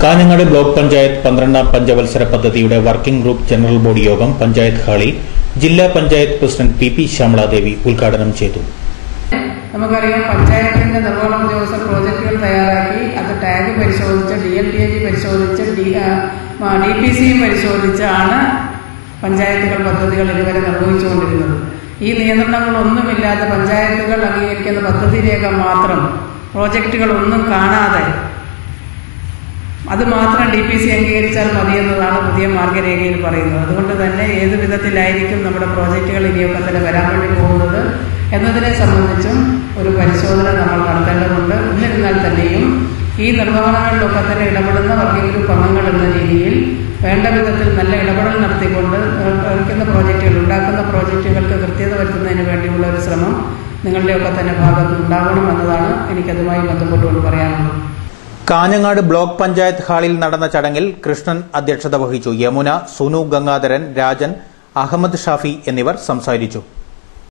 Kanhangad block panchayat 12ാം പഞ്ചവത്സര പദ്ധതിയുടെ working group general body യോഗം പഞ്ചായത്ത് ഹാളിൽ ജില്ലാ പഞ്ചായത്ത് പ്രസിഡന്റ് പി ശ്യാമളാദേവി ഉദ്ഘാടനം ചെയ്തു. നമുക്കറിയാം, പഞ്ചായത്തിന്റെ നിർവഹണ ഉദ്യോഗസ്ഥർ പ്രോജക്റ്റുകൾ തയ്യാറാക്കി അത് ടാഗ് പരിശോധിച്ച് DLTAG പരിശോധിച്ച് DPCയും പരിശോധിച്ചാണ് പഞ്ചായത്തുകൾ പദ്ധതികൾ ഇതുവരെ നിർവഹിച്ചുകൊണ്ടിരുന്നത്. ഈ നിയന്ത്രണങ്ങളൊന്നുമില്ലാതെ പഞ്ചായത്തുകൾ അംഗീകരിക്കുന്ന പദ്ധതി രേഖ മാത്രം, പ്രോജക്റ്റുകളൊന്നും കാണാതെ അത് മാത്രം DPC അംഗീകരിച്ചാൽ മതിയെന്നതാണ് പുതിയ മാർഗരേഖയിൽ പറയുന്നത്. അതുകൊണ്ട് തന്നെ ഏത് വിധത്തിലായിരിക്കും നമ്മുടെ പ്രോജക്റ്റുകൾ ഇനിയൊക്കെ തന്നെ വരാൻ വേണ്ടി പോകുന്നത് എന്നതിനെ സംബന്ധിച്ചും ഒരു പരിശോധന നമ്മൾ നടത്തേണ്ടതുണ്ട്. എന്നിരുന്നാൽ തന്നെയും ഈ നിർവഹണങ്ങളിലൊക്കെ തന്നെ ഇടപെടുന്ന വർക്കിംഗ് ഗ്രൂപ്പ് അംഗങ്ങൾ എന്ന രീതിയിൽ വേണ്ട വിധത്തിൽ നല്ല ഇടപെടൽ നടത്തിക്കൊണ്ട് നിർവഹിക്കുന്ന പ്രോജക്റ്റുകൾ, ഉണ്ടാക്കുന്ന പ്രോജക്റ്റുകൾക്ക് കൃത്യത വരുത്തുന്നതിന് വേണ്ടിയുള്ള ഒരു ശ്രമം നിങ്ങളുടെയൊക്കെ തന്നെ ഭാഗത്ത് ഉണ്ടാകണമെന്നതാണ് എനിക്കതുമായി ബന്ധപ്പെട്ടുകൊണ്ട് പറയാനുള്ളത്. കാഞ്ഞങ്ങാട് ബ്ലോക്ക് പഞ്ചായത്ത് ഹാളിൽ നടന്ന ചടങ്ങിൽ കൃഷ്ണൻ അധ്യക്ഷത വഹിച്ചു. യമുന, സുനു, ഗംഗാധരൻ, രാജൻ, അഹമ്മദ് ഷാഫി എന്നിവർ സംസാരിച്ചു.